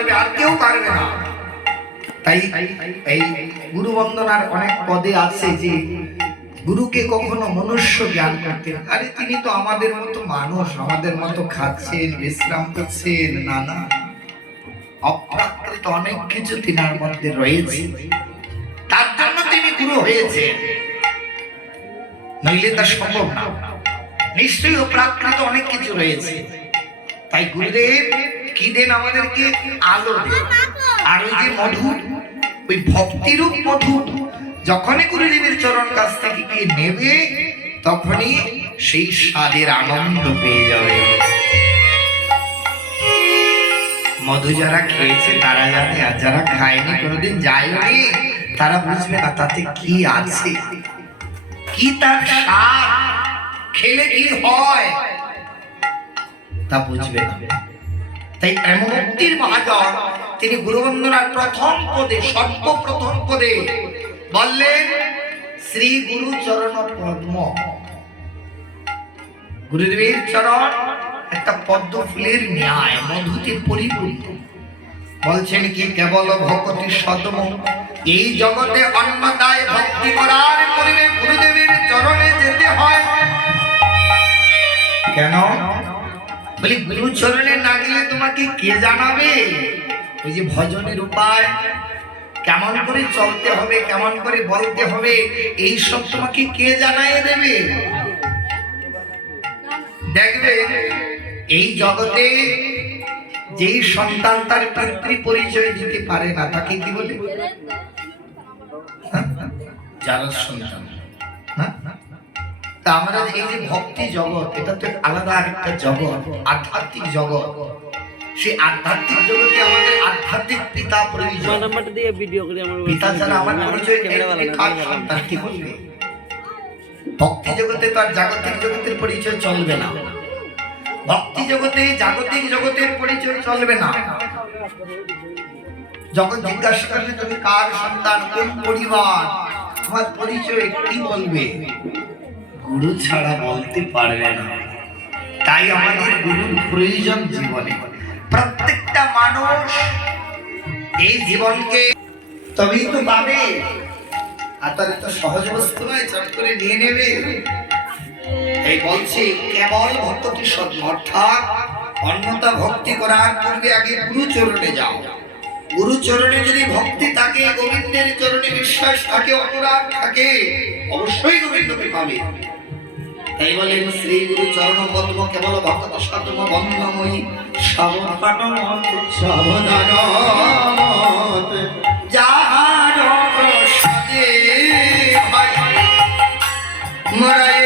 পারবে, আর কেউ পারবে না। তাই এই গুরু বন্দনার অনেক পদে আছে যে গুরুকে কখনো মনুষ্য জ্ঞান করতেন। আরে তিনি তো আমাদের মতো মানুষ, আমাদের মতো খাচ্ছেন, বিশ্রাম করছেন, নানা অপ্রাকৃত অনেক কিছু তিনার মধ্যে রয়েছে, তার জন্য তিনি গুরু হয়েছেন, নইলে তা সম্ভব না। নিশ্চয়ই অপ্রাকৃত অনেক কিছু রয়েছে। তাই গুরুদেব কি দেন আমাদেরকে? আলো দেন। আর ওই যে মধু, ওই ভক্তিরূপ মধু যখনই গুরুদেবের চরণ কাছ থেকে গিয়ে নেবে, তখনই সেই স্বাদের আনন্দ পেয়ে যাবে। মধু যারা খেয়েছে তারা জানে, আর যারা খায়নি, কোনোদিন যায়নি, তারা বুঝবে না তাতে কি আছে, কি তার স্বাদ, খেলে কি হয় তা বুঝবে না। তাই এমন মুক্তির মহাজন তিনি গুরুবন্দনার প্রথম পদে, সর্বপ্রথম পদে বললেন শ্রী গুরু চরণ পদ্ম। গুরুদেবের চরণ একটা পদ্ম ফুলের ন্যায় মধুতে পরিপূর্ণ। বলছেন কি কেবল ভক্তি সদম, এই জগতে অন্নদায় ভক্তি করার পরিবে গুরুদেবের চরণে যেতে হয়। কেন বলি? গুরু চরণে না গেলে তোমাকে কে জানাবে? ওই যে ভজনের উপায়, কেমন করে চলতে হবে, কেমন করে বলতে হবে, এই সব তোমাকে কে জানাই দেবে? দেখবে এই জগতে যেই সন্তান তার পিতৃ পরিচয় দিতে পারে না, তাকে কি বলে? যারা সন্তান। তা আমরা এই যে ভক্তি জগৎ, এটা তো আলাদা আরেকটা জগৎ, আধ্যাত্মিক জগৎ। সেই আধ্যাত্মিক জগতে আমাদের আধ্যাত্মিক পিতা প্রয়োজন। পিতা ছাড়া আমার পরিচয় সন্তান কি বলবে? ভক্তি জগতে তো আর জাগতিক জগতের পরিচয় চলবে না। ভক্তি জগতে জাগতিক জগতের পরিচয় চলবে না। যখন জিজ্ঞাসা করবে তুমি কার সন্তান, কোন পরিবার, তোমার পরিচয় কি বলবে? গুরু ছাড়া বলতে পারবে না। তাই আমাদের গুরুর প্রয়োজন জীবনে। প্রত্যেকটা মানুষ এই জীবনকে তবেই তো পাবে, আর তার তো সহজ বস্তু নয়, চট করে নিয়ে নেবে। এই বলছে কেবল ভক্তি সৎ, অর্থাৎ অন্যতা ভক্তি করার পূর্বে আগে গুরু চরণে যাও। গুরু চরণে যদি ভক্তি থাকে, গোবিন্দের চরণে বিশ্বাস থাকে, অনুরাগ থাকে, অবশ্যই গোবিন্দকে পাবে। তাই বলেন শ্রী গুরু চরণ পদ্ম কেবল ভক্ত সতম বন্ধময়ী সাবধান সাবধান যাহার প্রসাদে হয় মরায়